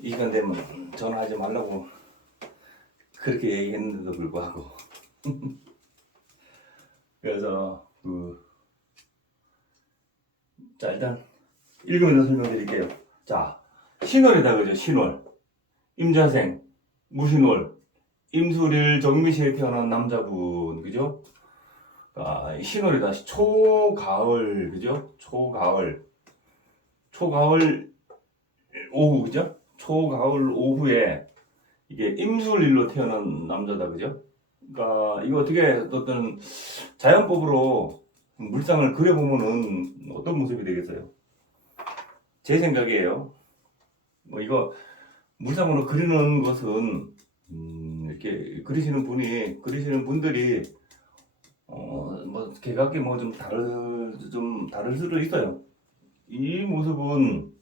이 시간 되면 전화하지 말라고 그렇게 얘기했는데도 불구하고 그래서 자, 일단 읽으면서 설명드릴게요. 자, 신월이다 그죠? 신월, 임자생, 무신월, 임수일 정미시에 태어난 남자분 그죠? 신월이다. 초가을 그죠? 초가을 오후 그죠? 초가을 오후에 이게 임술일로 태어난 남자다 그죠? 그러니까 이거 어떻게 어떤 자연법으로 물상을 그려보면은 어떤 모습이 되겠어요? 제 생각이에요. 뭐 이거 물상으로 그리는 것은 이렇게 그리시는 분들이 뭐 개각기 뭐 좀 다를 수도 있어요. 이 모습은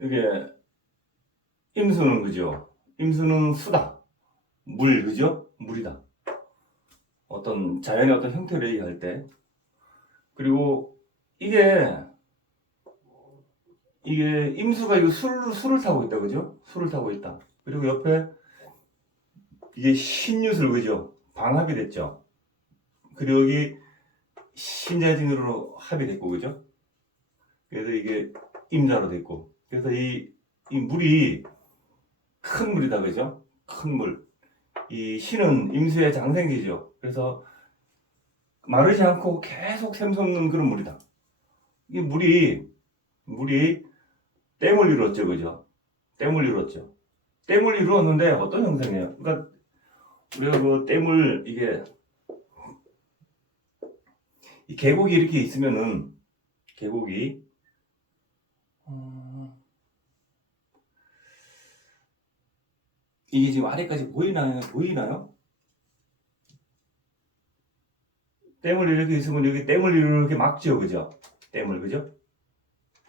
이게 임수는 그죠? 임수는 수다. 물 그죠? 물이다. 어떤 자연의 어떤 형태를 얘기할 때 그리고 이게 임수가 이거 술을 타고 있다 그죠? 술을 타고 있다. 그리고 옆에 이게 신유술 그죠? 방합이 됐죠. 그리고 여기 신자진으로 합의됐고 그죠? 그래서 이게 임자로 됐고 그래서 이 물이 큰 물이다 그죠? 큰 물. 이 신은 임수의 장생지죠. 그래서 마르지 않고 계속 샘솟는 그런 물이다. 이 물이 댐을 이루었죠, 그죠? 댐을 이루었죠. 댐을 이루었는데 어떤 형상이에요? 그러니까 우리가 그 댐을 이 계곡이 이렇게 있으면은 계곡이 이게 지금 아래까지 보이나요? 댐을 이렇게 있으면 여기 댐을 이렇게 막죠, 그죠? 댐을 그죠?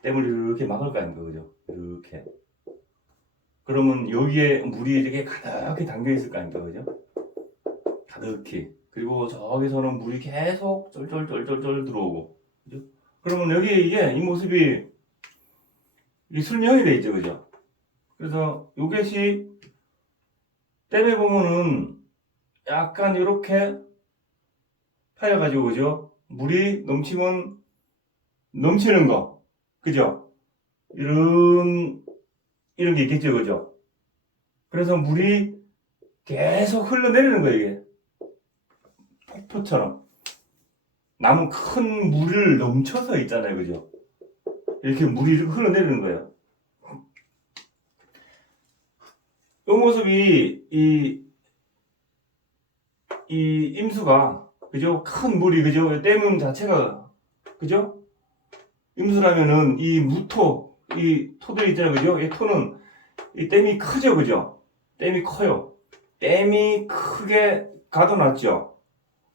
댐을 이렇게 막을 거 아닙니까, 그죠? 이렇게. 그러면 여기에 물이 이렇게 가득히 담겨 있을 거 아닙니까, 그죠? 가득히. 그리고 저기서는 물이 계속 쫄쫄쫄쫄쫄 들어오고, 그죠? 그러면 여기 이 모습이 술명이 돼 있죠, 그죠? 그래서 요것이 댐에 보면은 약간 이렇게 파여가지고, 그죠? 물이 넘치면 넘치는 거, 그죠? 이런 게 있겠죠, 그죠? 그래서 물이 계속 흘러내리는 거예요, 이게. 폭포처럼. 나무 큰 물을 넘쳐서 있잖아요, 그죠? 이렇게 물이 이렇게 흘러내리는 거예요. 이 모습이, 이 임수가, 그죠? 큰 물이, 그죠? 댐 자체가, 그죠? 임수라면은 이 토들 있잖아요, 그죠? 이 토는, 이 댐이 크죠, 그죠? 댐이 커요. 댐이 크게 가둬놨죠.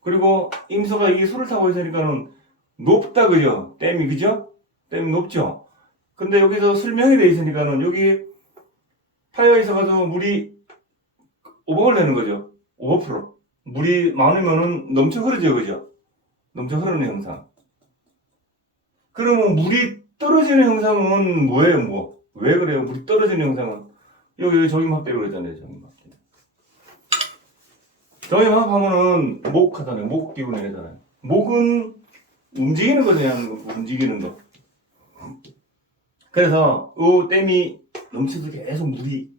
그리고 임수가 이게 술을 타고 있으니까는 높다, 그죠? 댐이, 그죠? 댐이 높죠? 근데 여기서 술명이 돼 있으니까는 여기 파여 있어가지고 물이 오버를 내는 거죠. 오버프로. 물이 많으면은 넘쳐 흐르죠, 그죠? 넘쳐 흐르는 형상. 그러면 물이 떨어지는 형상은 뭐예요, 뭐? 왜 그래요? 물이 떨어지는 형상은? 여기 저기압대로 그러잖아요, 저기압. 저기압 하면은 목 하잖아요. 목 기운이 되잖아요. 목은 움직이는 거잖아요, 움직이는 거. 그래서 이 댐이 넘쳐서 계속 물이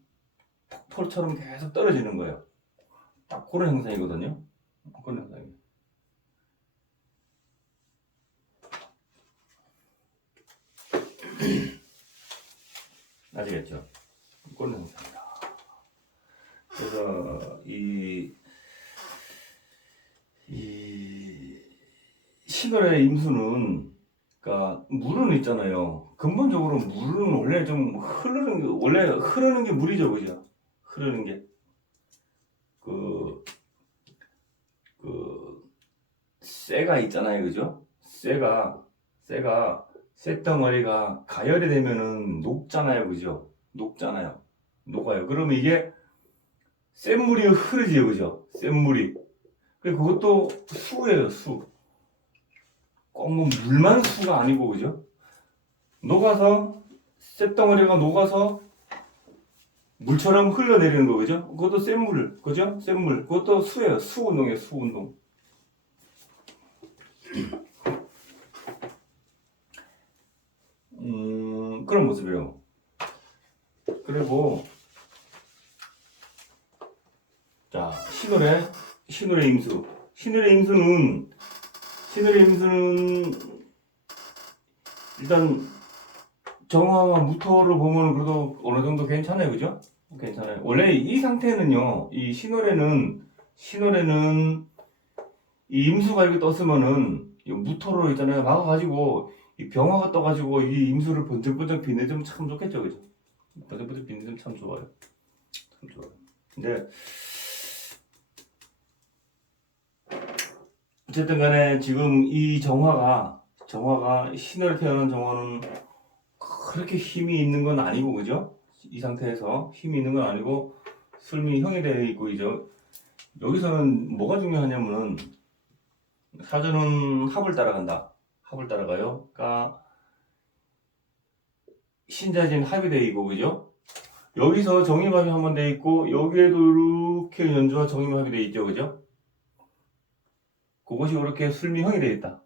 폭포처럼 계속 떨어지는 거예요. 딱 그런 형상이거든요. 그런 형상이에요. 아시겠죠? 그런 형상이다. 그래서 이 신월의 임수는 그러니까 물은 있잖아요. 근본적으로 물은 원래 좀 흐르는 게 물이죠, 그죠? 흐르는 게 쇠가 있잖아요, 그죠? 쇠덩어리가 가열이 되면은 녹잖아요, 그죠? 녹아요. 그러면 이게 센 물이 흐르지요, 그죠? 센 물이. 그것도 수예요, 수. 꼭 뭐 물만 수가 아니고, 그죠? 녹아서, 쇳덩어리가 녹아서 물처럼 흘러내리는 거, 그죠? 그것도 센 물, 그죠? 센 물. 그것도 수예요. 수운동이에요, 수운동. 그런 모습이에요. 그리고, 자, 신월의 임수. 신월의 임수는, 일단, 정화와 무토를 보면 그래도 어느 정도 괜찮아요, 그죠? 괜찮아요. 원래 이 상태는요, 이 신월에는 이 임수가 이렇게 떴으면은, 이 무토로 있잖아요. 막아가지고, 이 병화가 떠가지고 이 임수를 번쩍번쩍 빛내주면 참 좋겠죠, 그죠? 번쩍번쩍 빛내주면 참 좋아요. 참 좋아요. 근데, 어쨌든 간에 지금 이 정화가 신월에 태어난 정화는 그렇게 힘이 있는 건 아니고, 그죠? 이 상태에서 힘이 있는 건 아니고, 술미 형이 되어 있고, 그죠? 여기서는 뭐가 중요하냐면은, 사주는 합을 따라간다. 합을 따라가요. 그러니까, 신자진 합이 되어 있고, 그죠? 여기서 정임합이 한번 되어 있고, 여기에도 이렇게 연주와 정임합이 되어 있죠, 그죠? 그것이 이렇게 술미형이 되어 있다.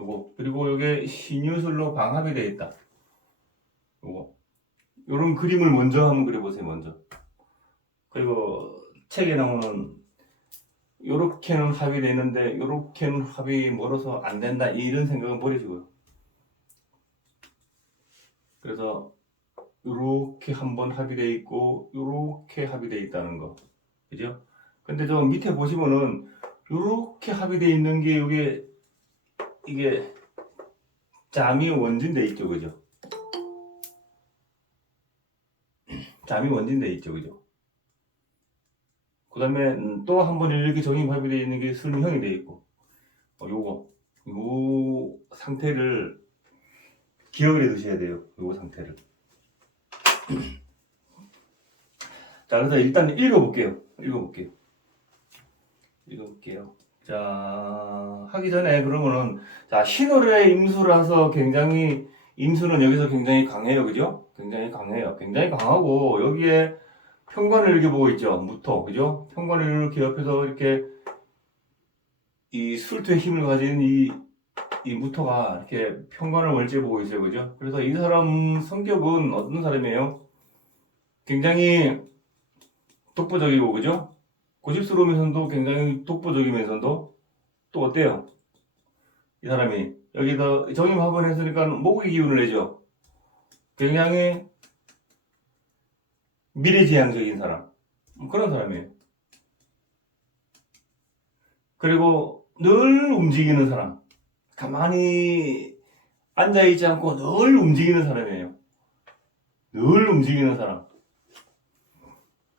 요거. 그리고 여기에 신유술로 방합이 되어 있다. 요거. 요런 그림을 먼저 한번 그려보세요, 먼저. 그리고 책에 나오는 요렇게는 합이 되는데 요렇게는 합이 멀어서 안 된다 이런 생각은 버리시고요. 그래서 요렇게 한번 합이 돼 있고 요렇게 합이 돼 있다는 거, 그죠? 근데 저 밑에 보시면은 요렇게 합이 돼 있는 게 이게 잠이 원진돼 있죠, 그죠? 잠이 원진돼 있죠, 그죠? 그 다음에 또 한 번 이렇게 정임합이 되어 있는 게 술미형이 되어 있고, 요 상태를 기억을 해 두셔야 돼요. 요 상태를. 자, 그래서 일단 읽어볼게요. 자, 하기 전에 그러면은, 자, 신월의 임수라서 굉장히, 임수는 여기서 굉장히 강해요. 그죠? 굉장히 강해요. 굉장히 강하고, 여기에 평관을 이렇게 보고 있죠. 무토. 그죠? 평관을 이렇게 옆에서 이렇게 이 술토의 힘을 가진 이 무토가 이렇게 평관을 월제 보고 있어요. 그죠? 그래서 이 사람 성격은 어떤 사람이에요? 굉장히 독보적이고, 그죠? 고집스러우면서도 굉장히 독보적이면서도 또 어때요? 이 사람이 여기서 정임합을 했으니까 목의 기운을 내죠. 굉장히 미래지향적인 사람, 그런 사람이에요. 그리고 늘 움직이는 사람, 가만히 앉아있지 않고 늘 움직이는 사람이에요. 늘 움직이는 사람.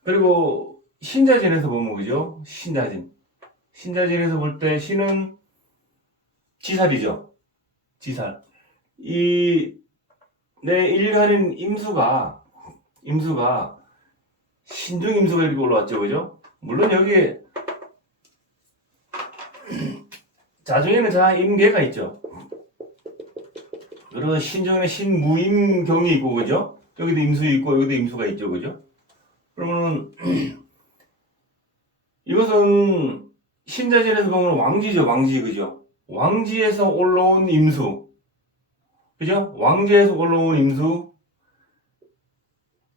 그리고 신자진에서 보면, 그죠? 신자진에서 볼 때 신은 지살이죠. 지살. 내 일간인 임수가 신중 임수가 이렇게 올라왔죠, 그죠? 물론 여기에 자중에는 자임계가 있죠. 그리고 신중에는 신무임경이 있고, 그죠? 여기도 임수 있고 여기도 임수가 있죠, 그죠? 그러면은 이것은 신자진에서 보면 왕지죠, 왕지, 그죠? 왕지에서 올라온 임수, 그죠? 왕지에서 올라온 임수,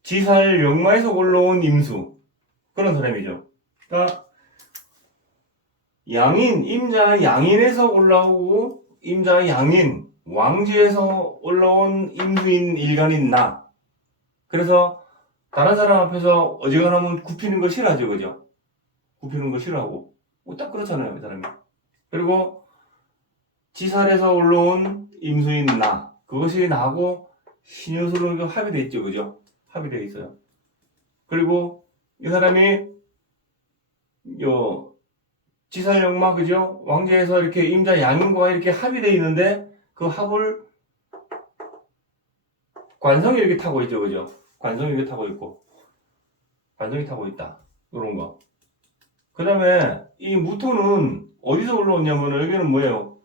지살 역마에서 올라온 임수, 그런 사람이죠. 그러니까 양인, 임자 양인에서 올라오고 임자 양인, 왕지에서 올라온 임수인 일간인 나. 그래서 다른 사람 앞에서 어지간하면 굽히는 거 싫어하죠, 그죠? 굽히는 거 싫어하고. 딱 그렇잖아요, 이 사람이. 그리고 지살에서 올라온 임수인 나. 그것이 나하고 신유술로 합의되어 있죠, 그죠? 합의되어 있어요. 그리고 이 사람이 지살역마, 그죠? 왕제에서 이렇게 임자 양인과 이렇게 합의되어 있는데 그 합을 관성이 이렇게 타고 있죠, 그죠? 관성이 이렇게 타고 있고 관성이 타고 있다, 이런 거. 그 다음에 이 무토는 어디서 올라왔냐면 여기는 뭐예요?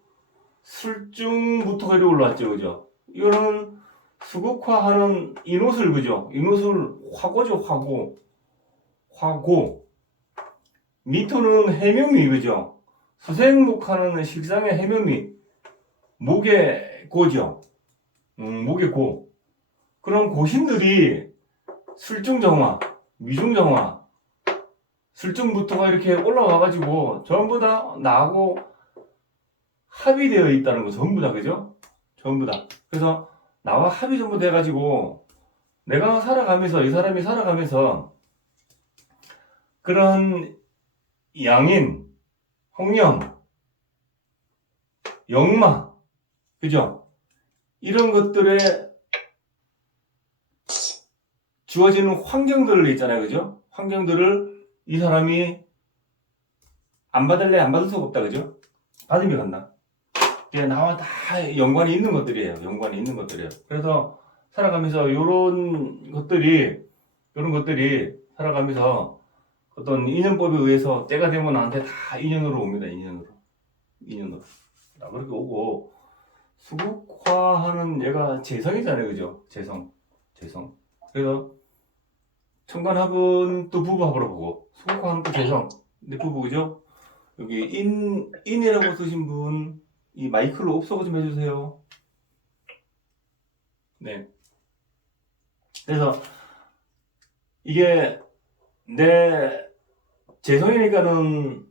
술중무토가 이렇게 올라왔죠, 그죠? 이거는 수국화하는 인옷을, 그죠? 인옷을 화고죠, 화고. 미토는 해묘미, 그죠? 수생목하는 식상의 해묘미, 목의 고죠. 목의 고. 그런 고신들이 술중정화, 미중정화, 술중부터가 이렇게 올라와가지고 전부 다 나하고 합의되어 있다는 거, 전부 다, 그죠? 전부 다. 그래서 나와 합의 전부 돼가지고 내가 살아가면서, 이 사람이 살아가면서 그런 양인, 홍령, 역마, 그죠? 이런 것들에 주어지는 환경들을 있잖아요, 그죠? 환경들을 이 사람이 안 받을래, 안 받을 수가 없다, 그죠? 받으면 간다. 나와 다 연관이 있는 것들이에요. 연관이 있는 것들이에요. 그래서 살아가면서 요런 것들이 살아가면서 어떤 인연법에 의해서 때가 되면 나한테 다 인연으로 옵니다. 인연으로. 나 그렇게 오고, 수국화하는 얘가 재성이잖아요. 그죠? 재성. 그래서 천간합은 또 부부합으로 보고, 수국화는 또 재성. 근데 부부, 그죠? 여기 인이라고 쓰신 분, 이 마이크를 옵소거 좀 해주세요. 네. 그래서 이게 내 재성이니까는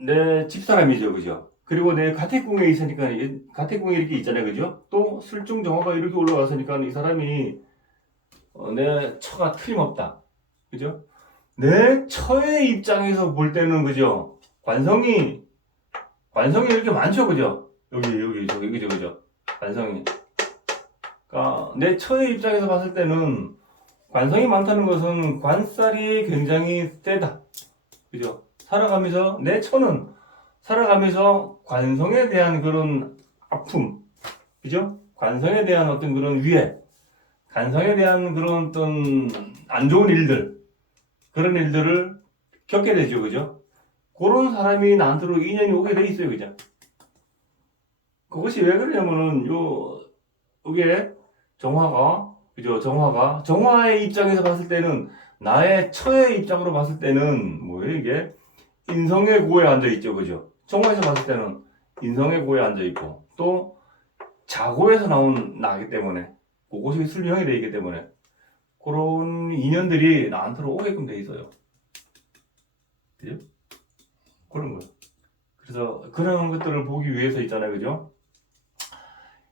내 집사람이죠, 그죠? 그리고 내 가택궁에 있으니까 가택궁에 이렇게 있잖아요, 그죠? 또 술중정화가 이렇게 올라왔으니까 이 사람이 내 처가 틀림없다, 그죠? 내 처의 입장에서 볼 때는, 그죠? 관성이 이렇게 많죠, 그죠? 저기, 그죠? 관성이. 그러니까 내 처의 입장에서 봤을 때는 관성이 많다는 것은 관살이 굉장히 세다. 그죠? 살아가면서, 내 처는 살아가면서 관성에 대한 그런 아픔, 그죠? 관성에 대한 어떤 그런 위해, 관성에 대한 그런 어떤 안 좋은 일들, 그런 일들을 겪게 되죠, 그죠? 그런 사람이 나한테로 인연이 오게 돼 있어요, 그죠? 그것이 왜 그러냐면은, 이게 정화가, 그죠? 정화의 입장에서 봤을 때는, 나의 처의 입장으로 봤을 때는, 뭐예요, 이게? 인성의 고에 앉아있죠, 그죠? 정화에서 봤을 때는 인성의 고에 앉아있고, 또 자고에서 나온 나기 때문에, 그것이 술명이 되어 있기 때문에, 그런 인연들이 나한테로 오게끔 돼 있어요. 그죠? 그런 거예요. 그래서 그런 것들을 보기 위해서 있잖아요, 그죠?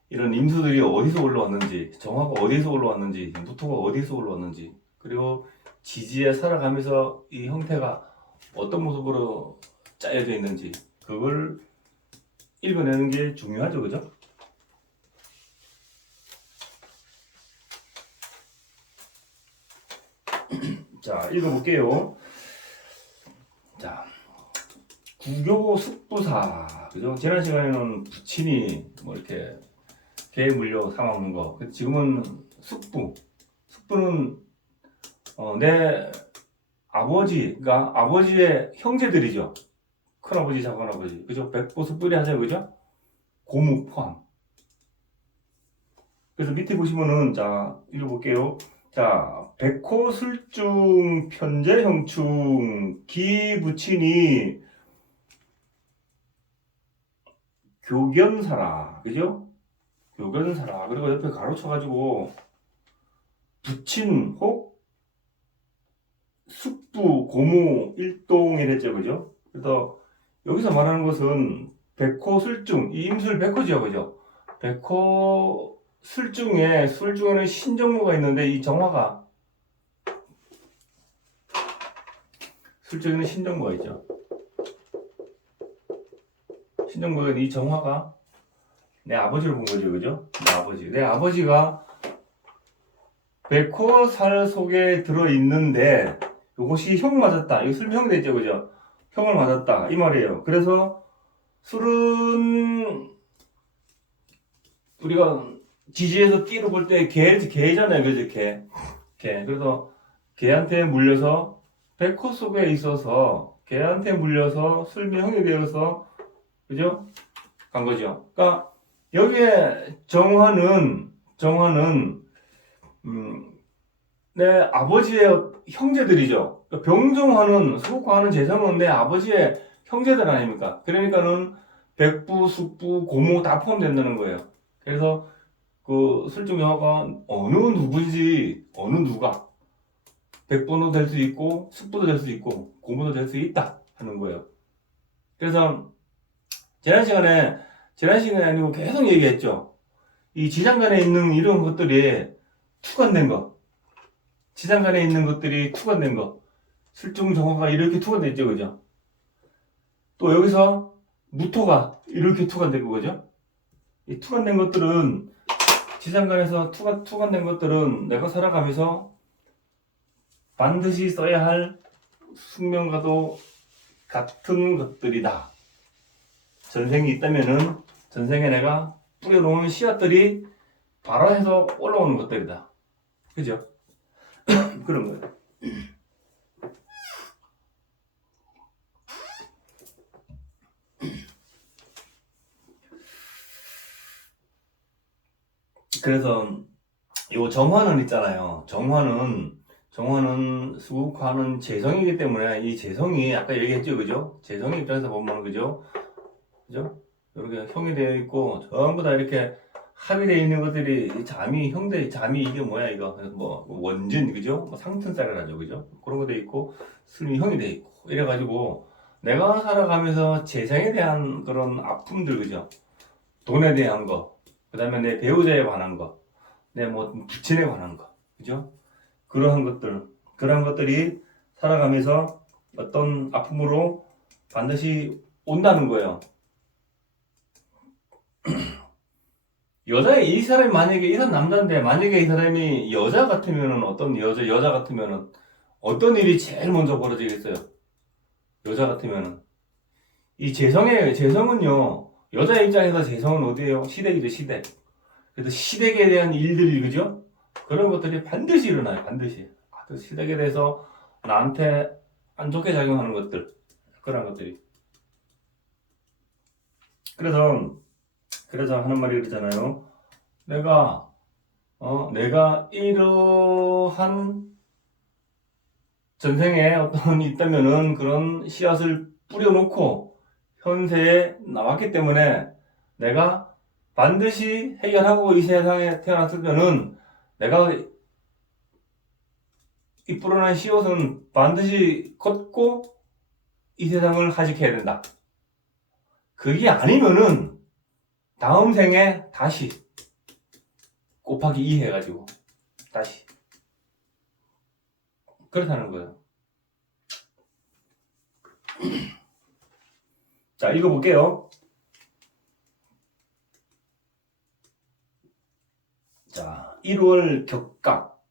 이런 임수들이 어디서 올라왔는지, 정화가 어디서 올라왔는지, 무토가 어디서 올라왔는지, 그리고 지지에 살아가면서 이 형태가 어떤 모습으로 짜여져 있는지, 그걸 읽어내는 게 중요하죠, 그죠? 자, 읽어볼게요. 자, 구교 숙부사, 그죠? 지난 시간에는 부친이 뭐 이렇게 개 물려 사먹는 거. 지금은 숙부는 내 아버지가 아버지의 형제들이죠. 큰아버지, 작은아버지, 그죠? 백보 숙부리 하죠, 그죠? 고무 포함. 그래서 밑에 보시면은, 자, 읽어볼게요. 자, 백호 술중 편제 형충 기부친이 교견사라, 그죠? 교견사라. 그리고 옆에 가로쳐가지고 부친 혹 숙부 고무 일동이 됐죠, 그죠? 그래서 여기서 말하는 것은 백호 술중, 이 임술 백호죠, 그죠? 백호 술중에는 신정무가 있는데, 이 정화가 술중에는 신정무가 있죠. 신정무가, 이 정화가 내 아버지를 본 거죠, 그죠? 내 아버지가 백호살 속에 들어있는데, 이것이 형 맞았다. 이거 설명돼 있죠, 그죠? 형을 맞았다. 이 말이에요. 그래서 술은 우리가 지지에서 띠로 볼 때 개잖아요, 그죠? 개. 그래서 개한테 물려서 백호 속에 있어서 걔한테 물려서 술미형이 되어서 그죠? 간 거죠. 그러니까 여기에 정화는 내 아버지의 형제들이죠. 그러니까 병정화는 수국화는 재성은 내 아버지의 형제들 아닙니까? 그러니까는 백부, 숙부, 고모 다 포함된다는 거예요. 그래서 그 술중정화가 어느 누구인지 어느 누가 백부도 될 수 있고 숙부도 될 수 있고 고모도 될 수 있다 하는 거예요. 그래서 지난 시간에 아니고 계속 얘기했죠. 이 지장간에 있는 이런 것들이 투관된 거, 지장간에 있는 것들이 투관된 거, 술중정화가 이렇게 투관됐죠, 그죠? 또 여기서 무토가 이렇게 투관된 거죠. 이 투관된 것들은 지장간에서 투관된 것들은 내가 살아가면서 반드시 써야 할 숙명과도 같은 것들이다. 전생이 있다면은 전생에 내가 뿌려놓은 씨앗들이 발화해서 올라오는 것들이다. 그죠? 그런 거예요. 그래서 요 정화는 있잖아요. 정화는 수국화는 재성이기 때문에 이 재성이 아까 얘기했죠, 그죠? 재성의 입장에서 보면 그죠? 이렇게 형이 되어 있고 전부 다 이렇게 합의되어 있는 것들이 잠이 형제 잠이 이게 뭐야 이거 뭐 원진 그죠? 뭐 상튼살을 하죠, 그죠? 그런 거 돼 있고 술이 형이 돼 있고 이래가지고 내가 살아가면서 재성에 대한 그런 아픔들 그죠? 돈에 대한 거, 그다음에 내 배우자에 관한 거, 내 뭐 부친에 관한 거, 그죠? 그러한 것들이 살아가면서 어떤 아픔으로 반드시 온다는 거예요. 이 사람이 만약에 이 사람 남자인데 만약에 이 사람이 여자 같으면은 여자 같으면은 어떤 일이 제일 먼저 벌어지겠어요? 여자 같으면은 이 재성은요 여자 입장에서 재성은 어디예요? 시댁이죠, 시댁. 그래서 시댁에 대한 일들이 그죠? 그런 것들이 반드시 일어나요, 반드시. 그 시댁에 대해서 나한테 안 좋게 작용하는 것들, 그런 것들이. 그래서 하는 말이 그러잖아요. 내가 이러한 전생에 어떤 있다면은 그런 씨앗을 뿌려놓고 현세에 나왔기 때문에 내가 반드시 해결하고 이 세상에 태어났을 때는 내가 이 뿌려놓은 씨앗은 반드시 걷고 이 세상을 하직해야 된다. 그게 아니면은 다음 생에 다시 곱하기 2 해가지고 다시 그렇다는 거예요. 자, 읽어볼게요. 자, 1월 격각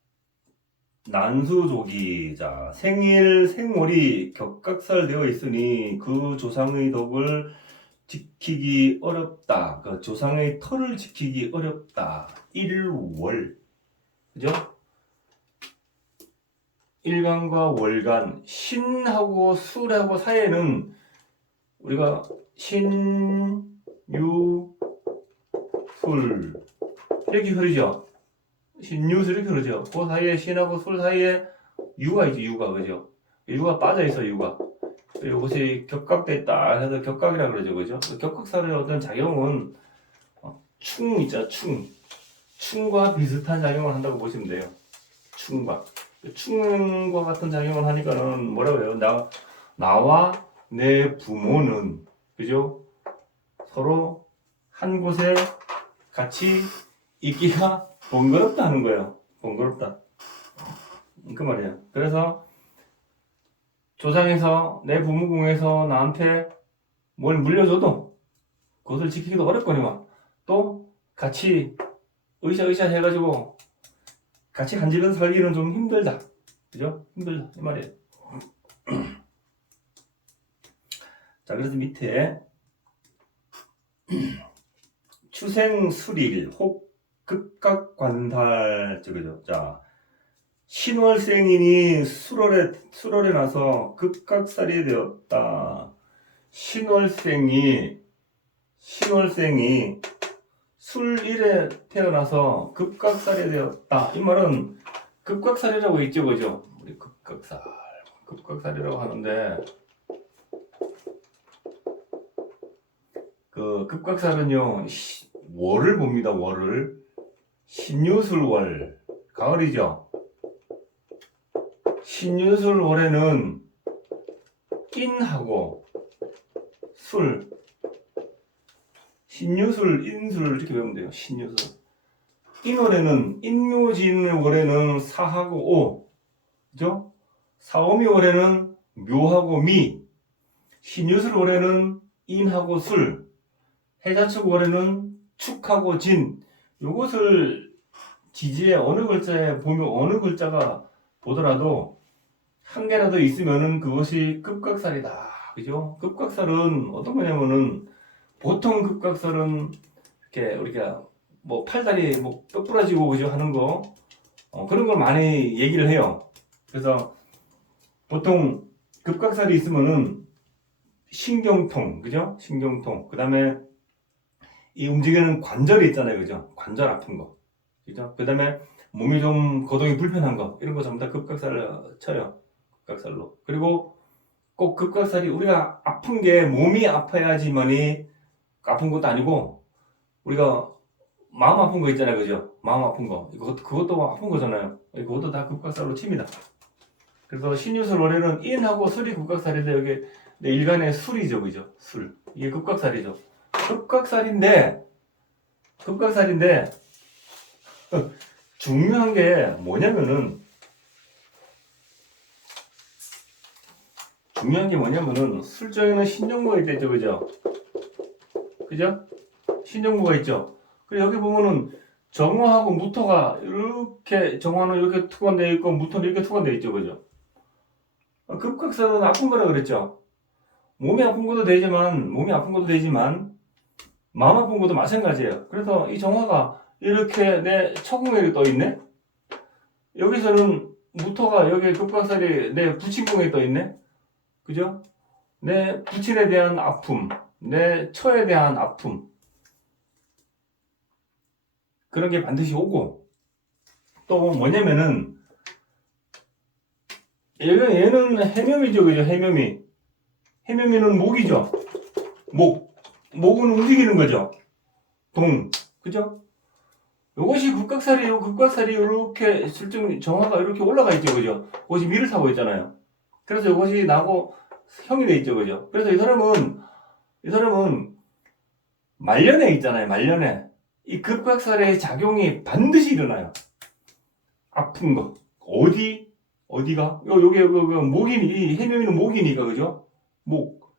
난수조기. 자, 생월이 격각살 되어 있으니 그 조상의 덕을 지키기 어렵다. 그 조상의 터를 지키기 어렵다. 1월. 그죠? 일간과 월간, 신하고 술하고 사이에는 우리가 신, 유, 술 이렇게 흐르죠. 신유술 이렇게 흐르죠. 그 사이에 신하고 술 사이에 유가 있죠. 유가 그죠? 유가 빠져 있어. 유가. 이것이 격각됐다 해서 격각이라 그러죠, 그죠? 격각살의 어떤 작용은 충 있죠, 충과 비슷한 작용을 한다고 보시면 돼요. 충과 같은 작용을 하니까는 뭐라고 해요? 나와 내 부모는 그죠? 서로 한 곳에 같이 있기가 번거롭다는 거예요. 번거롭다. 그 말이에요. 그래서 조상에서 내 부모궁에서 나한테 뭘 물려줘도 그것을 지키기도 어렵거니와 또 같이 으쌰으쌰 해가지고 같이 한 집에서 살기는 좀 힘들다. 그죠? 힘들다. 이 말이에요. 자, 그래서 밑에 추생수릴 혹 극각관달 그죠? 자, 신월생인이 술월에 나서 급각살이 되었다. 신월생이 술일에 태어나서 급각살이 되었다. 이 말은 급각살이라고 있죠, 그죠? 우리 급각살이라고 하는데, 그 급각살은요, 월을 봅니다, 월을. 신유술월, 가을이죠. 신유술월에는 인하고 술, 신유술, 인술 이렇게 배우면 돼요. 신유술. 인월에는 인묘진월에는 사하고 오, 그죠? 사오미월에는 묘하고 미, 신유술월에는 인하고 술, 해자축월에는 축하고 진. 요것을 지지에 어느 글자에 보면 어느 글자가 보더라도 한 개라도 있으면은 그것이 급각살이다. 그죠? 급각살은 어떤 거냐면은 보통 급각살은 이렇게 우리가 뭐 팔다리 뭐 뼈 부러지고 그죠 하는 거 그런 걸 많이 얘기를 해요. 그래서 보통 급각살이 있으면은 신경통, 그죠? 신경통. 그다음에 이 움직이는 관절이 있잖아요, 그죠? 관절 아픈 거, 그죠? 그다음에 몸이 좀 거동이 불편한 거 이런 거 전부 다 급각살을 쳐요. 급각살로. 그리고 꼭 급각살이 우리가 아픈 게 몸이 아파야지만이 아픈 것도 아니고 우리가 마음 아픈 거 있잖아요, 그죠? 마음 아픈 거 그것도 아픈 거잖아요. 그것도 다 급각살로 칩니다. 그래서 신유술 월에는 인하고 술이 급각살인데 여기 내 일간의 술이죠, 그죠? 술 이게 급각살이죠. 급각살인데 중요한 게 뭐냐면은 술정에는 신정무가 있겠죠, 그죠? 신정무가 있죠. 그리고 여기 보면은 정화하고 무토가 이렇게 정화는 이렇게 투관되어 있고 무토는 이렇게 투관되어 있죠, 그죠? 급각살은 아픈 거라 그랬죠. 몸이 아픈 것도 되지만 마음 아픈 것도 마찬가지예요. 그래서 이 정화가 이렇게 내 처궁에 떠 있네. 여기서는 무토가 여기 급각살이 내 부친궁에 떠 있네. 그죠? 내 부친에 대한 아픔, 내 처에 대한 아픔 그런 게 반드시 오고 또 뭐냐면은 얘는 해묘미죠, 그죠? 해묘미는 목이죠. 목은 움직이는 거죠. 그죠? 이것이 급각살이 이렇게 실증 정화가 이렇게 올라가 있죠, 그죠? 그것이 미를 타고 있잖아요. 그래서 이것이 나고 형이 돼 있죠, 그죠? 그래서 이 사람은 말년에 있잖아요, 말년에. 이 급각살의 작용이 반드시 일어나요. 아픈 거. 어디가? 요게 목이니, 해묘미는 목이니까, 그죠? 목.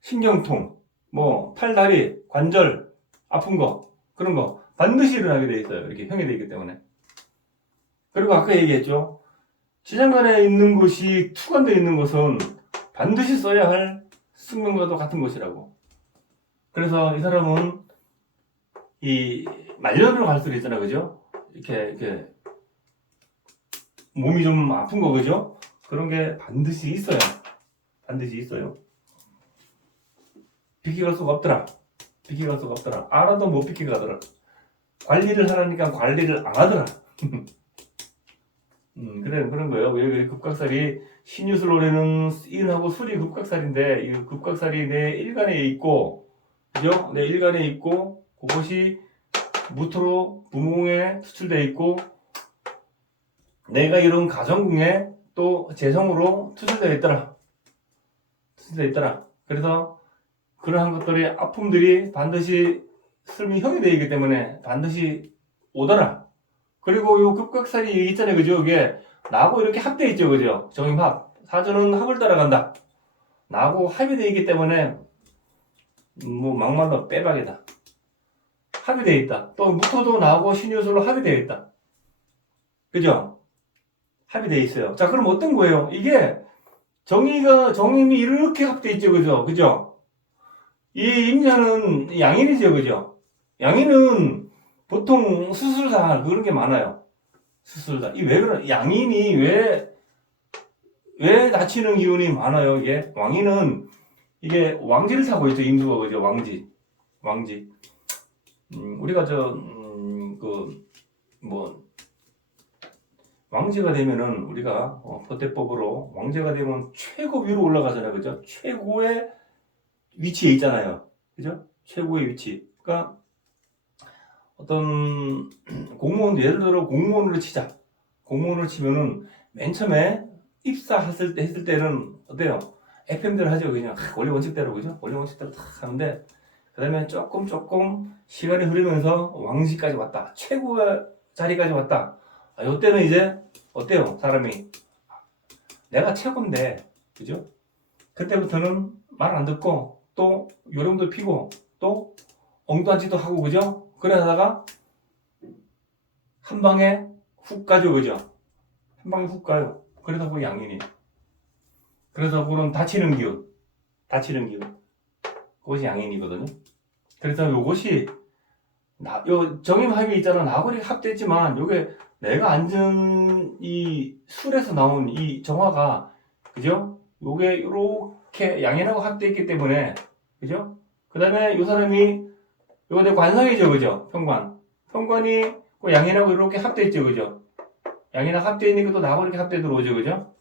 신경통. 뭐, 팔, 다리, 관절, 아픈 거. 그런 거. 반드시 일어나게 돼 있어요. 이렇게 형이 돼 있기 때문에. 그리고 아까 얘기했죠. 지장간에 있는 것이 투관되어 있는 것은 반드시 써야 할 숙명과도 같은 것이라고. 그래서 이 사람은 이 말년으로 갈수록 있잖아, 그죠? 이렇게 몸이 좀 아픈 거, 그죠? 그런 게 반드시 있어요. 비키갈 수가 없더라. 알아도 못 비키가더라. 관리를 하라니까 관리를 안 하더라. 그런 거예요. 여기 급각살이 신유술월에는 인하고 술이 급각살인데 이 급각살이 내 일간에 있고, 그죠? 내 일간에 있고 그것이 무토로 부몽에 투출되어 있고 내가 이룬 가정궁에 또 재성으로 투출되어 있더라. 그래서 그러한 것들이 아픔들이 반드시 술미형이 되어 있기 때문에 반드시 오더라. 그리고 요 급각살이 있잖아요, 그죠? 이게 나하고 이렇게 합되어 있죠, 그죠? 정임합. 사주는 합을 따라간다. 나하고 합이 되어 있기 때문에 뭐 막말로 빼박이다. 합이 되어 있다. 또 무토도 나하고 신유술로 합이 되어 있다. 그죠? 합이 되어 있어요. 자, 그럼 어떤 거예요? 이게 정임이 이렇게 합되어 있죠, 그죠? 이 임자는 양인이죠, 그죠? 양인은 보통 수술사 그런 게 많아요. 수술다. 이 왜 그런, 양인이 왜 다치는 기운이 많아요, 이게? 왕인은, 이게 왕지를 타고 있죠, 임수가, 그죠? 왕지. 우리가 왕지가 되면은, 우리가, 포대법으로, 왕제가 되면 최고 위로 올라가잖아요, 그죠? 최고의 위치에 있잖아요. 그죠? 최고의 위치. 그러니까, 어떤, 예를 들어 공무원으로 치자. 공무원을 치면은, 맨 처음에, 했을 때는, 어때요? FM대로 하죠, 그냥. 원래 원칙대로, 그죠? 원래 원칙대로 탁 하는데, 그 다음에 조금 시간이 흐르면서 왕시까지 왔다. 최고의 자리까지 왔다. 이때는 이제 어때요? 사람이 내가 최고인데, 그죠? 그때부터는 말 안 듣고 또 요령도 피고 또 엉뚱한 짓도 하고, 그죠? 그래 하다가 한 방에 훅 가죠, 그죠? 한 방에 훅 가요. 그래서 그 양인이. 그래서 그런 다치는 기운. 그것이 양인이거든요. 그래서 요것이 요 정임합이 있잖아. 나골이 합됐지만 요게 내가 앉은 이 술에서 나온 이 정화가, 그죠? 요게 요렇게 양인하고 합돼 있기 때문에, 그죠? 그 다음에 요 사람이 요거 내 관성이죠, 그죠? 평관이 그 양인하고 이렇게 합돼 있죠, 그죠? 양인하고 합돼 있는 것도 나하고 이렇게 합돼 들어오죠, 그죠?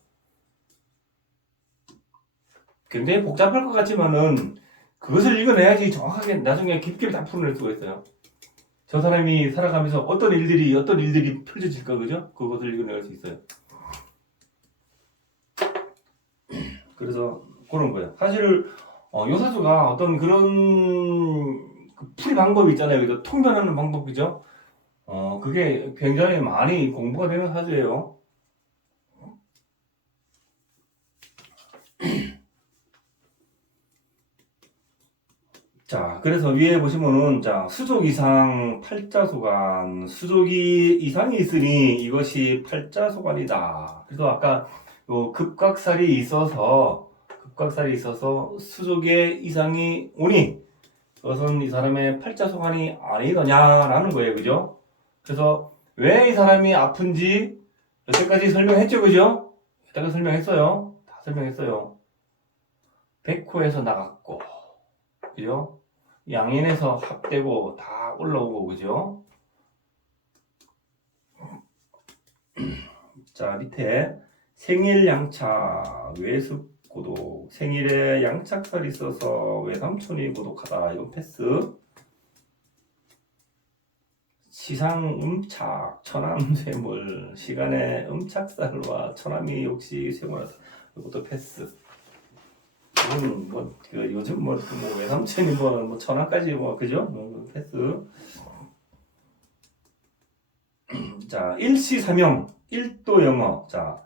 굉장히 복잡할 것 같지만은 그것을 읽어내야지 정확하게 나중에 깊게 다 풀어낼 수가 있어요. 저 사람이 살아가면서 어떤 일들이 펼쳐질까, 그죠? 그것을 읽어낼 수 있어요. 그래서 그런 거예요. 사실 요사수가 어떤 그런 풀이 방법이 있잖아요. 그죠? 통변하는 방법이죠. 그게 굉장히 많이 공부가 되는 사주예요. 자, 그래서 위에 보시면은, 자, 수족 이상 팔자소관, 수족이 이상이 있으니 이것이 팔자소관이다. 그래서 아까 급각살이 있어서 수족의 이상이 오니, 그것은 이 사람의 팔자소관이 아니더냐라는 거예요, 그죠? 그래서 왜 이 사람이 아픈지 여태까지 설명했죠, 그죠? 여태까지 설명했어요. 다 설명했어요. 백호에서 나갔고, 그죠? 양인에서 합되고 다 올라오고, 그죠? 자, 밑에 생일 양착 외습 고독, 생일에 양착살이 있어서 외삼촌이 고독하다. 이건 패스. 시상 음착 처남 쇠물, 시간에 음착살과 처남이 혹시 쇠물하다. 이것도 패스. 요즘 외삼촌이 천안까지 그죠? 패스. 자, 일시사명, 일도영어. 자,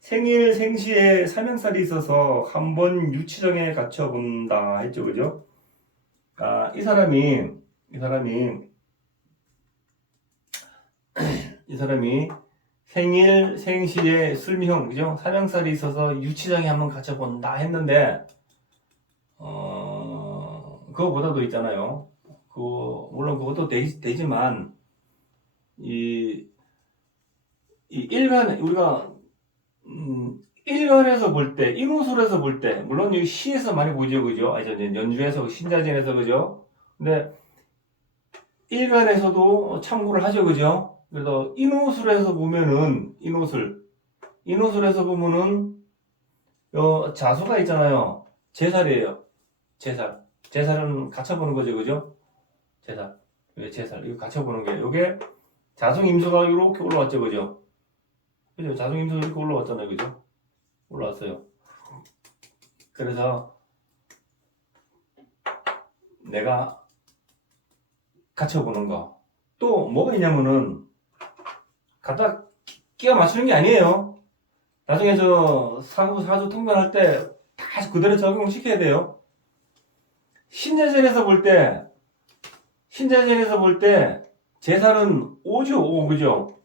생일 생시에 사명살이 있어서 한번 유치정에 갇혀본다 했죠, 그죠? 아, 이 사람이 생일 생시에 술미형, 그죠? 사명살이 있어서 유치장에 한번 갇혀본다 했는데, 그거보다도 있잖아요. 물론 그것도 되지만, 우리가, 일간에서 볼 때, 인호술에서 볼 때, 물론 여기 시에서 많이 보이죠, 그죠? 연주에서, 신자진에서, 그죠? 근데, 일간에서도 참고를 하죠, 그죠? 그래서, 인호술에서 보면은, 인호술에서 보면은, 자수가 있잖아요. 제살이에요. 제살은 갇혀보는 거죠, 그죠? 제살. 이거 갇혀보는 게, 요게 자성임수가 이렇게 올라왔죠, 그죠? 그죠? 자성임수가 이렇게 올라왔잖아요, 그죠? 올라왔어요. 그래서 내가 갇혀보는 거. 또 뭐가 있냐면은, 갖다 끼워 맞추는 게 아니에요. 나중에 사주 통변할 때 다 그대로 적용시켜야 돼요. 신자진에서 볼 때, 제살은 5죠, 5, 그죠?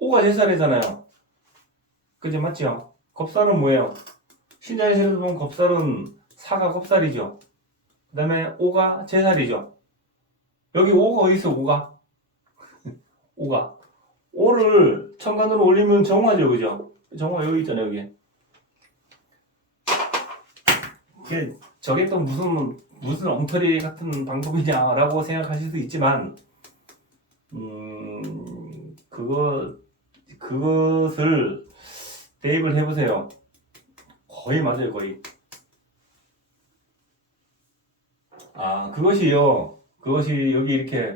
5가 제살이잖아요. 그죠, 맞죠? 겁살은 뭐예요? 신자진에서 보면 겁살은 4가 겁살이죠. 그 다음에 5가 제살이죠. 여기 5가 어디 있어, 5가? O를 천간으로 올리면 정화죠, 그죠? 정화 여기 있잖아요, 여기. 저게 또 무슨 엉터리 같은 방법이냐라고 생각하실 수 있지만, 그것을 대입을 해보세요. 거의 맞아요, 거의. 그것이 여기 이렇게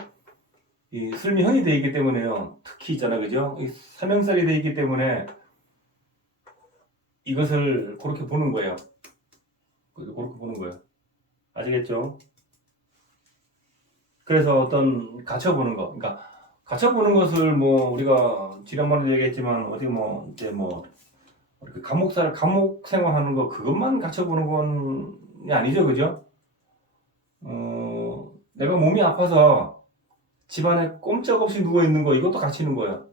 이 술미형이 되어 있기 때문에요. 특히 있잖아, 그죠? 이 삼형살이 되어 있기 때문에 이것을 그렇게 보는 거예요. 그렇게 보는 거예요. 아시겠죠? 그래서 어떤 갖춰보는 거, 그러니까 갖춰보는 것을 뭐 우리가 지난번에 얘기했지만 어디 뭐 이제 뭐 이렇게 감옥 생활하는 거 그것만 갖춰보는 건 아니죠, 그죠? 내가 몸이 아파서 집안에 꼼짝없이 누워 있는 거 이것도 갇히는 거예요.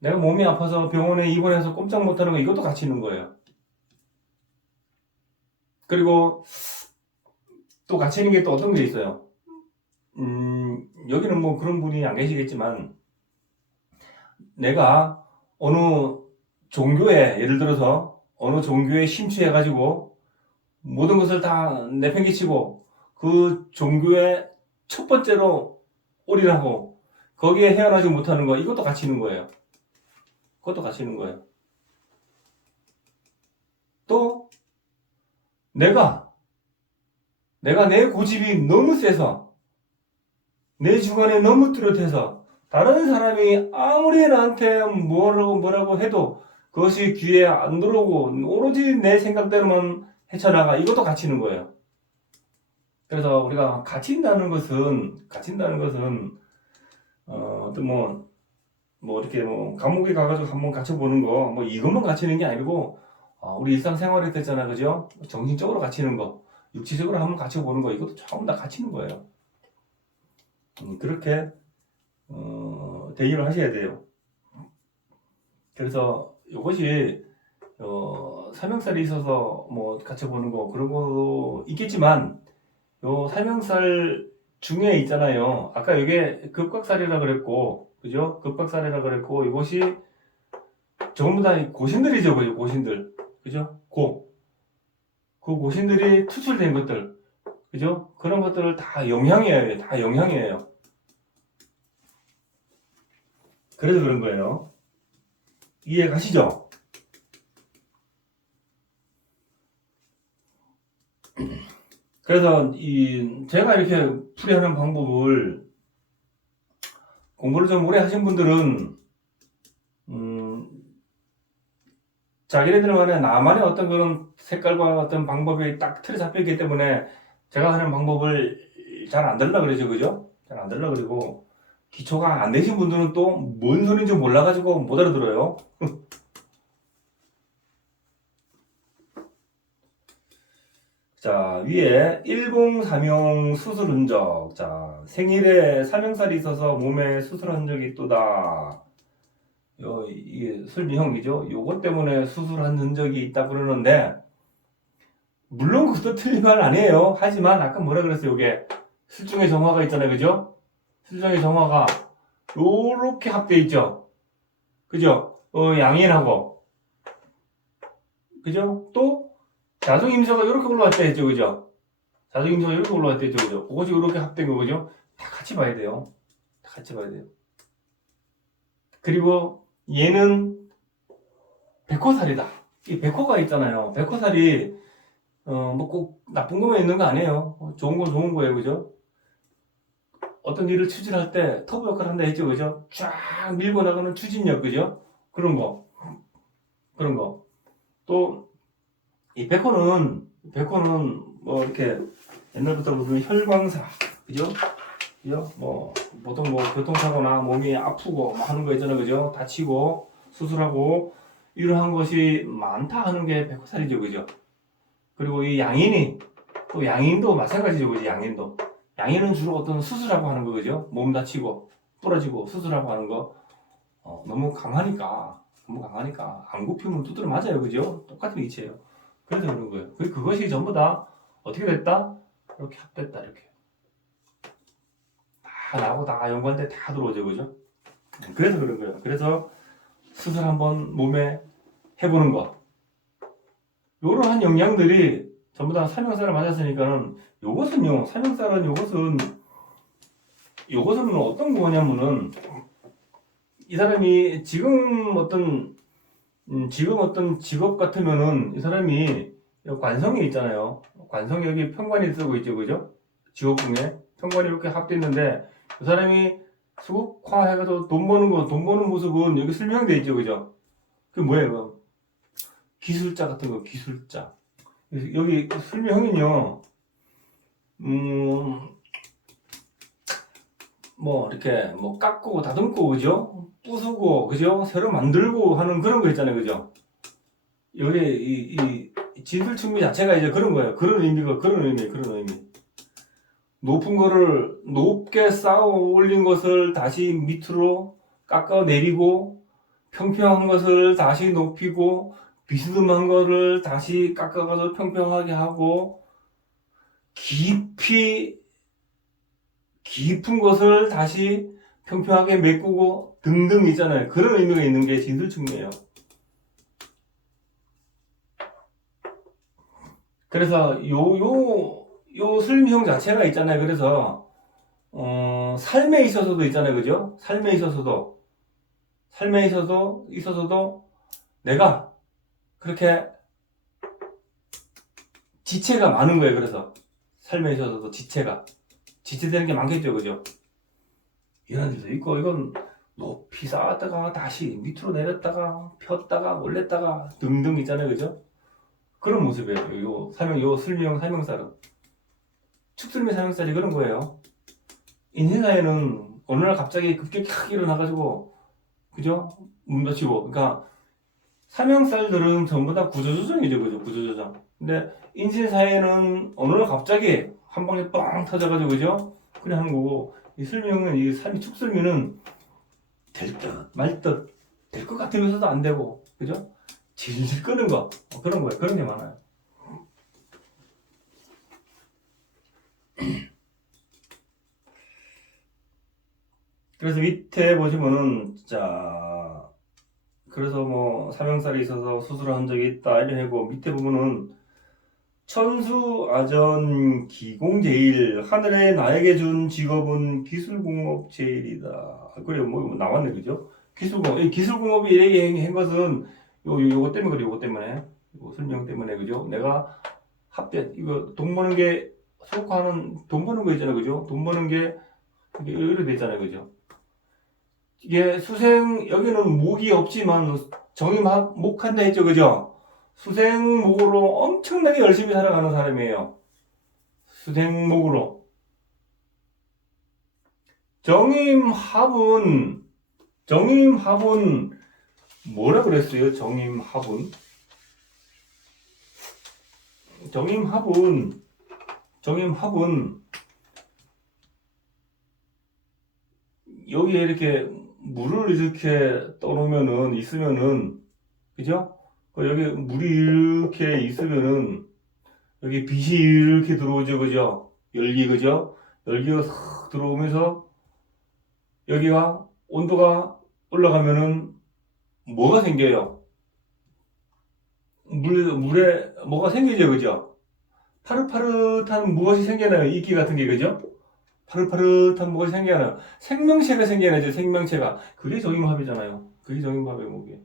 내가 몸이 아파서 병원에 입원해서 꼼짝 못하는 거 이것도 갇히는 거예요. 그리고 또 갇히는 게 또 어떤 게 있어요. 여기는 뭐 그런 분이 안 계시겠지만 내가 어느 종교에 예를 들어서 어느 종교에 심취해가지고 모든 것을 다 내팽개치고 그 종교에 첫 번째로 올인하고 거기에 헤어나지 못하는 거 이것도 갇히는 거예요. 그것도 갇히는 거예요. 또 내가 내 고집이 너무 세서 내 주관에 너무 뚜렷해서 다른 사람이 아무리 나한테 뭐라고 해도 그것이 귀에 안 들어오고 오로지 내 생각대로만 헤쳐나가 이것도 갇히는 거예요. 그래서 우리가 갇힌다는 것은 어떤 뭐 이렇게 뭐 감옥에 가가지고 한번 갇혀보는 거 뭐 이것만 갇히는 게 아니고 우리 일상생활에 됐잖아, 그죠? 정신적으로 갇히는 거, 육체적으로 한번 갇혀보는 거 이것도 전부 다 갇히는 거예요. 그렇게 대입을 하셔야 돼요. 그래서 이것이 삼형살이 있어서 뭐 갇혀보는 거 그런 거 있겠지만 요 삼형살 중에 있잖아요. 아까 이게 급각살이라 그랬고, 그죠? 급각살이라 그랬고 이것이 전부 다 고신들이죠, 그죠? 고신들, 그죠? 그 고신들이 투출된 것들, 그죠? 그런 것들을 다 영향이에요. 다 영향이에요. 그래서 그런 거예요. 이해 가시죠? 그래서 제가 이렇게 풀이하는 방법을 공부를 좀 오래 하신 분들은 자기네들만의 나만의 어떤 그런 색깔과 어떤 방법이 딱 틀에 잡혀있기 때문에 제가 하는 방법을 잘 안 들으려 그러죠, 그죠? 잘 안 들으려 그러고 기초가 안 되신 분들은 또 뭔 소리인지 몰라가지고 못 알아들어요. 자, 위에 일봉삼용 수술 흔적. 자, 생일에 삼형살이 있어서 몸에 수술한 적이 있도다. 이게 설미형이죠. 요것 때문에 수술한 흔적이 있다 그러는데, 물론 그것도 틀린 말 아니에요. 하지만 아까 뭐라 그랬어요? 요게 실중의 정화가 있잖아요, 그죠? 실중의 정화가 요렇게 합돼 있죠. 그죠? 양인하고, 그죠? 또 자중임수가 이렇게 올라왔다 했죠, 그죠? 자중임수가 이렇게 올라왔다 했죠, 그죠? 그것이 이렇게 합된 거죠. 다 같이 봐야 돼요. 다 같이 봐야 돼요. 그리고 얘는 백호살이다. 이 백호가 있잖아요. 백호살이 뭐 꼭 나쁜 것만 있는 거 아니에요. 좋은 건 좋은 거예요, 그죠? 어떤 일을 추진할 때 터보 역할을 한다 했죠, 그죠? 쫙 밀고 나가는 추진력, 그죠? 그런 거. 또 이 백호는 뭐 이렇게 옛날부터 무슨 혈광사, 그죠? 뭐 보통 뭐 교통사고나 몸이 아프고 뭐 하는 거 있잖아요, 그죠? 다치고 수술하고 이러한 것이 많다 하는 게 백호살이죠, 그죠? 그리고 이 양인도 마찬가지죠, 그죠? 양인은 주로 어떤 수술하고 하는 거, 그죠? 몸 다치고 부러지고 수술하고 하는 거 너무 강하니까 안 굽히면 두드려 맞아요, 그죠? 똑같은 이치예요. 그래서 그런 거예요. 그것이 전부 다 어떻게 됐다? 이렇게 합됐다, 이렇게 다 나하고 다 연관돼 다 들어오죠, 그죠? 그래서 그런 거예요. 그래서 수술 한번 몸에 해보는 거. 요러한 영양들이 전부 다 삼형살을 맞았으니까는 요것은 어떤 거냐면은 이 사람이 지금 어떤 직업 같으면은 이 사람이 관성이 있잖아요. 관성이 여기 편관이 쓰고 있죠, 그죠? 직업 중에 편관이 이렇게 합돼 있는데 이 사람이 수국화해가지고 돈 버는 모습은 여기 설명돼 있죠, 그죠? 그 뭐예요? 기술자 같은 거, 기술자. 여기 설명은요, 뭐 이렇게 뭐 깎고 다듬고 그죠? 부수고 그죠? 새로 만들고 하는 그런 거 있잖아요, 그죠? 여기 이 진술 측면 자체가 이제 그런 거예요. 그런 의미. 높은 거를 높게 쌓아 올린 것을 다시 밑으로 깎아 내리고 평평한 것을 다시 높이고 비스듬한 거를 다시 깎아가서 평평하게 하고 깊은 것을 다시 평평하게 메꾸고 등등 있잖아요. 그런 의미가 있는 게 진술충이에요. 그래서 요 설명 자체가 있잖아요. 그래서 삶에 있어서도 있잖아요. 그죠? 삶에 있어서도 내가 그렇게 지체가 많은 거예요. 그래서 삶에 있어서도 지체되는 게 많겠죠. 그죠? 이런 데서 있고 이건 높이 쌓았다가 다시 밑으로 내렸다가 폈다가 올렸다가 등등 있잖아요. 그죠? 그런 모습이에요. 요 설명 설명살은 축설미 설명살이 그런 거예요. 인생사에는 어느 날 갑자기 급격히 크게 일어나가지고 그죠? 문 닫히고 그러니까 사명살들은 전부 다 구조조정이죠. 그죠? 구조조정. 근데 인생사에는 어느 날 갑자기 한 방에 빵 터져가지고 그죠? 그냥 하는 거고 이 설명은 이 삶이 축설미는 될 듯 말 듯 될 것 같으면서도 안 되고 그죠? 질질 끄는 거 그런 거예요. 그런 게 많아요. 그래서 밑에 보시면은 자 그래서 뭐 사명살이 있어서 수술을 한 적이 있다 이런 하고 밑에 보면은 천수아전 기공제일 하늘에 나에게 준 직업은 기술공업제일이다. 그래 뭐 나왔네 그죠? 이 기술공업이 이렇게 한 것은 요거 때문에 그래 요거 때문에 요 설명 때문에 그죠? 내가 합격 이거 돈 버는 게 속하는 돈 버는 거 있잖아요 그죠? 돈 버는 게 이렇게 되잖아요 그죠? 이게 수생 여기는 목이 없지만 정임학 목한다 했죠 그죠? 수생목으로 엄청나게 열심히 살아가는 사람이에요. 수생목으로 정임합은 뭐라 그랬어요? 정임합은 여기에 이렇게 물을 이렇게 떠놓으면은 있으면은 그죠? 여기 물이 이렇게 있으면은 여기 빛이 이렇게 들어오죠, 그죠? 열기, 그죠? 열기가 싹 들어오면서 여기가 온도가 올라가면은 뭐가 생겨요? 물에 뭐가 생기죠, 그죠? 파릇파릇한 무엇이 생겨나요? 이끼 같은 게, 그죠? 파릇파릇한 무엇이 생겨나요? 생명체가 생겨나죠, 생명체가. 그게 정임합이잖아요. 그게 정임합의 목이에요.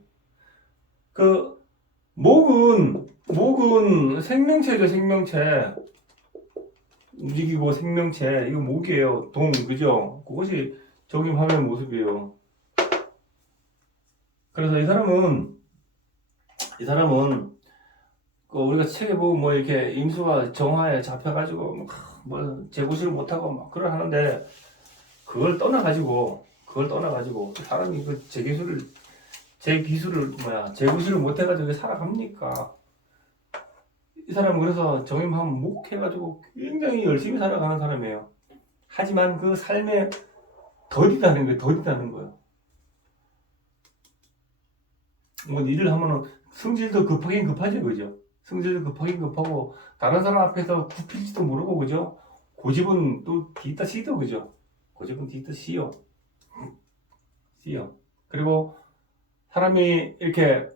목은 생명체죠, 생명체. 움직이고 생명체. 이거 목이에요. 그죠? 그것이 정임합의 모습이에요. 그래서 이 사람은, 우리가 책에 보면 뭐 이렇게 임수가 정화에 잡혀가지고, 뭐, 재구실을 못하고 막 그걸 하는데, 그걸 떠나가지고, 사람이 재구실을 못해가지고 살아갑니까? 이 사람은 그래서 정임하면 묵해가지고 굉장히 열심히 살아가는 사람이에요. 하지만 그 삶에 더디다는 거예요. 뭐 일을 하면은 성질도 급하긴 급하죠, 그죠? 성질도 급하긴 급하고 다른 사람 앞에서 굽힐지도 모르고 그죠? 고집은 또 뒤따 시도 그죠? 고집은 뒤따 시요. C요. 그리고 사람이 이렇게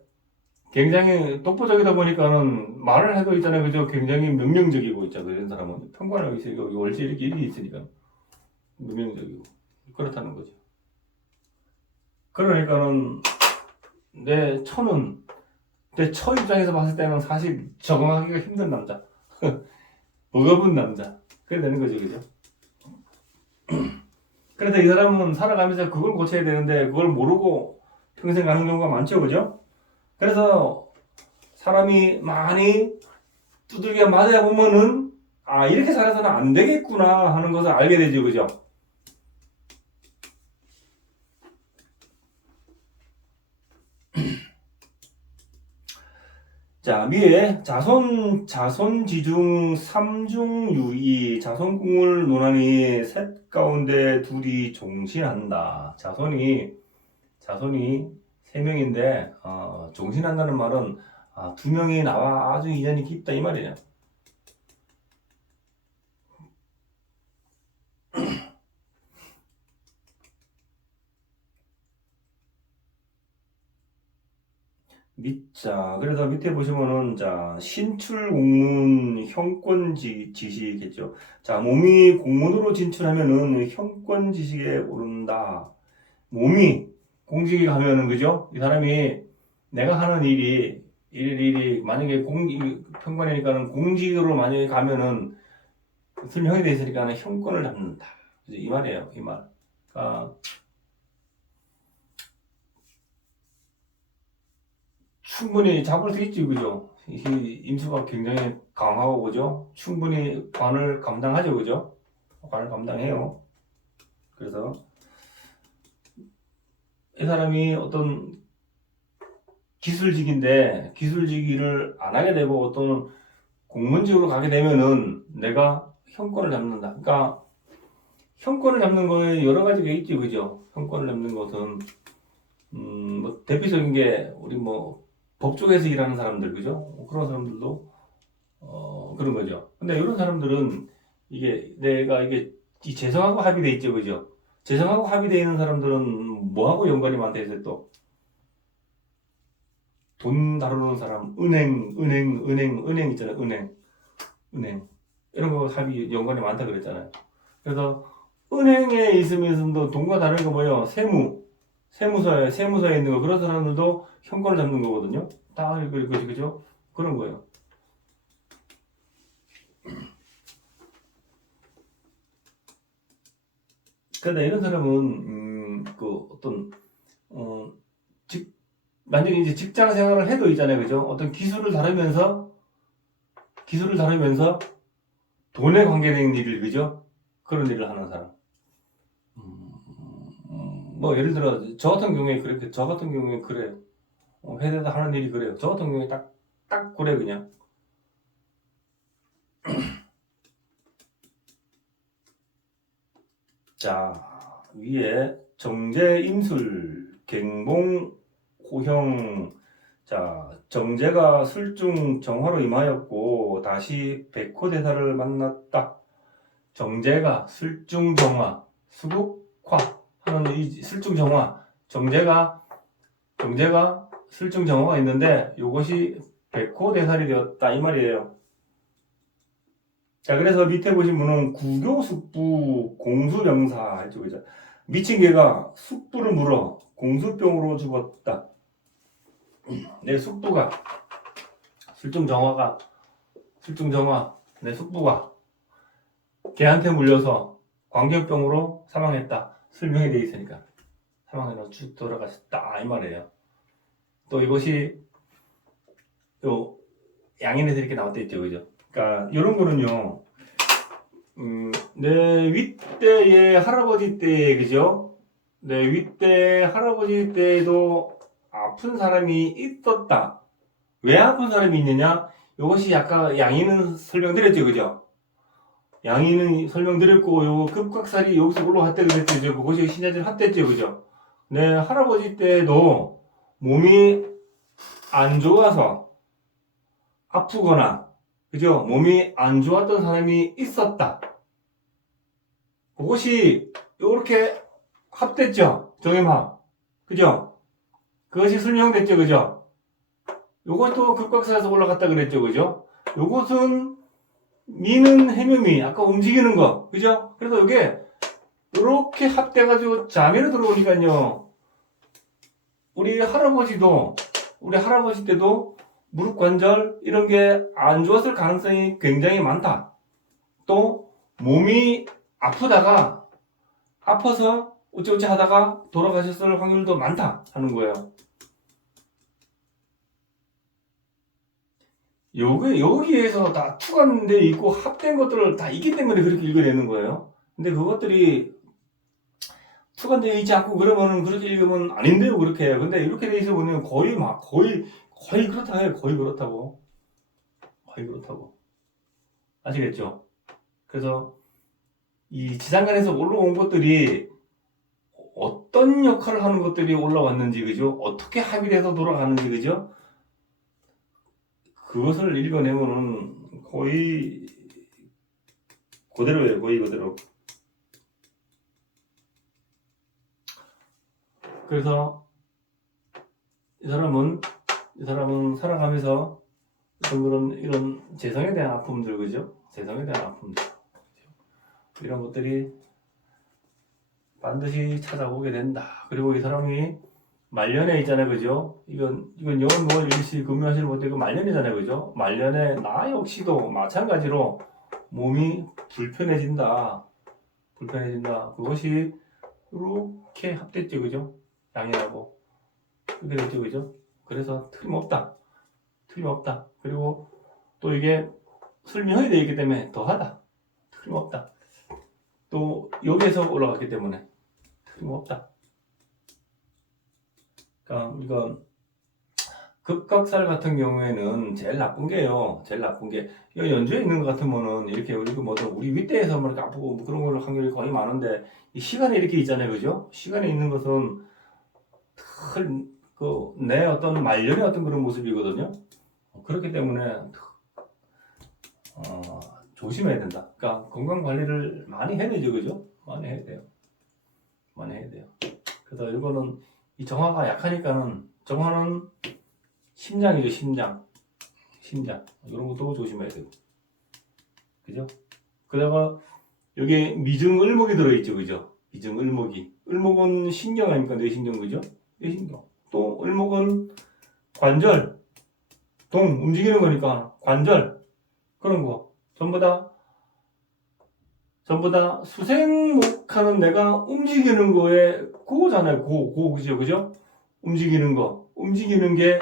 굉장히 독보적이다 보니까는 말을 해도 있잖아요. 그죠? 굉장히 명령적이고 있잖아요. 이런 사람은 평관하고 있으니까 월지 이렇게 있으니까 명령적이고 그렇다는 거죠. 그러니까는 내 처는 내 처 입장에서 봤을 때는 사실 적응하기가 힘든 남자, 버거운 남자 그래 되는 거죠, 그죠? 그래서 이 사람은 살아가면서 그걸 고쳐야 되는데 그걸 모르고 평생 가는 경우가 많죠, 그죠? 그래서 사람이 많이 두들겨 맞아 보면은 아 이렇게 살아서는 안 되겠구나 하는 것을 알게 되죠, 그죠? 자, 위에 자손지중 삼중유의 자손궁을 논하니 셋 가운데 둘이 종신한다. 자손이 세 명인데 종신한다는 말은 두 명이 나와 아주 인연이 깊다 이 말이에요. 그래서 밑에 보시면은, 신출 공문 형권 지시겠죠. 자, 몸이 공문으로 진출하면은 형권 지식에 오른다. 몸이 공직에 가면은, 그죠? 이 사람이 내가 하는 일이 만약에 평관이니까는 공직으로 만약에 가면은, 설명이 돼 있으니까는 형권을 잡는다. 그죠? 이 말이에요, 이 말. 그러니까 충분히 잡을 수 있지, 그죠? 이 임수가 굉장히 강하고, 그죠? 충분히 관을 감당하죠, 그죠? 관을 감당해요. 그래서 이 사람이 어떤 기술직인데 기술직을 안 하게 되고 어떤 공문직으로 가게 되면은 내가 형권을 잡는다. 그러니까 형권을 잡는 거에 여러 가지가 있지, 그죠? 형권을 잡는 것은 뭐 대표적인 게 우리 뭐 법조계에서 일하는 사람들, 그죠? 그런 사람들도 그런 거죠. 근데 이런 사람들은 이게 내가 이게 이 재성하고 합의돼 있죠, 그죠? 재성하고 합의돼 있는 사람들은 뭐하고 연관이 많다 해서 또 돈 다루는 사람, 은행 있잖아요, 은행 이런 거 합의 연관이 많다 그랬잖아요. 그래서 은행에 있으면서도 돈과 다른 거 뭐예요? 세무서에 있는 거 그런 사람들도 현금을 잡는 거거든요. 다 그죠? 그런 거예요. 그런데 이런 사람은 그 어떤 어, 만약에 이제 직장 생활을 해도 있잖아요, 그죠? 어떤 기술을 다루면서 돈에 관계된 일을, 그죠? 그런 일을 하는 사람. 뭐 예를 들어 저 같은 경우에 그래요. 회사에서 하는 일이 그래요. 저 같은 경우에 딱 그래 그냥. 자, 위에 정제, 임술, 갱봉, 호형. 자, 정제가 술중 정화로 임하였고 다시 백호대사를 만났다. 정제가 술중 정화, 수국화 하는 이 술중 정화. 정제가 술중 정화가 있는데 이것이 백호대살이 되었다 이 말이에요. 자, 그래서 밑에 보시면은 구교숙부 공수병사 했죠, 그죠? 미친 개가 숙부를 물어 공수병으로 죽었다. 내 숙부가 술중정화 내 숙부가 개한테 물려서 광견병으로 사망했다. 설명이 돼 있으니까 사망해서 쭉 돌아가셨다 이 말이에요. 또 이것이 또 양인에서 이렇게 나왔다 있죠, 그죠? 그러니까 이런 거는요. 내 윗대의 할아버지 때, 그죠? 내 윗대 할아버지 때에도 아픈 사람이 있었다. 왜 아픈 사람이 있느냐? 이것이 약간 양이는 설명드렸죠, 그죠? 양이는 설명드렸고, 요 급각살이 여기서 올라왔대 그랬죠. 그것이 신야질 핫됐죠, 그죠? 내 할아버지 때도 몸이 안 좋아서 아프거나, 그죠? 몸이 안 좋았던 사람이 있었다. 그것이 이렇게 합됐죠, 정임합. 그죠? 그것이 설명됐죠, 그죠? 요것도 극각사에서 올라갔다 그랬죠, 그죠? 요것은 미는 해묘미, 아까 움직이는 거, 그죠? 그래서 이게 이렇게 합돼가지고 자매로 들어오니까요. 우리 할아버지 때도 무릎 관절 이런 게 안 좋았을 가능성이 굉장히 많다. 또 몸이 아파서 어찌어찌 하다가 돌아가셨을 확률도 많다 하는 거예요. 여기에서 다 투과돼 있고 합된 것들을 다 있기 때문에 그렇게 읽어내는 거예요. 근데 그것들이 투과되어 있지 않고 그러면 그렇게 읽으면 아닌데요, 그렇게. 근데 이렇게 돼 있어 보면 거의 그렇다 해요. 거의 그렇다고. 아시겠죠? 그래서 이 지상간에서 올라온 것들이 어떤 역할을 하는 것들이 올라왔는지, 그죠? 어떻게 합의돼서 돌아가는지, 그죠? 그것을 읽어내면은 거의 그대로예요, 거의 그대로. 그래서 이 사람은 살아가면서 이런 재성에 대한 아픔들, 그죠? 재성에 대한 아픔들. 이런 것들이 반드시 찾아오게 된다. 그리고 이 사람이 말년에 있잖아요, 그죠? 이건 영월 일시 금요하시는 분들 이거 말년이잖아요, 그죠? 말년에 나 역시도 마찬가지로 몸이 불편해진다. 그것이 이렇게 합됐죠, 그죠? 양해하고 그렇게 됐죠, 그죠? 그래서 틀림없다. 그리고 또 이게 설명이 되어 있기 때문에 더하다. 틀림없다. 또 여기에서 올라갔기 때문에 틀림없다. 그러니까 우리가 급각살 같은 경우에는 제일 나쁜 게 이 연주에 있는 것 같으면은 이렇게 우리 윗대에서 뭐 이렇게 아프고 뭐 그런 걸 확률이 거의 많은데 이 시간에 이렇게 있잖아요, 그죠? 시간에 있는 것은 내 어떤 말년의 어떤 그런 모습이거든요. 그렇기 때문에 조심해야 된다. 그러니까 건강 관리를 많이 해야 되죠, 그죠? 많이 해야 돼요. 그래서 이거는 이 정화가 약하니까는 정화는 심장이죠, 심장 이런 것도 조심해야 되고, 그죠? 그다가 여기 미증을목이 들어있죠, 그죠? 을목은 신경 아닙니까? 뇌신경, 그죠? 뇌신경. 또 을목은 관절, 움직이는 거니까 관절 그런 거 전부 다 수생목하는 내가 움직이는 거에 그거잖아요. 그죠? 움직이는 게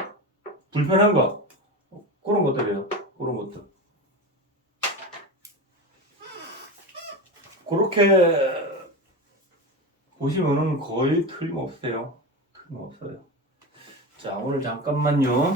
불편한 거 그런 것들이에요. 그런 것들. 그렇게 보시면은 거의 틀림없어요. 자, 오늘 잠깐만요.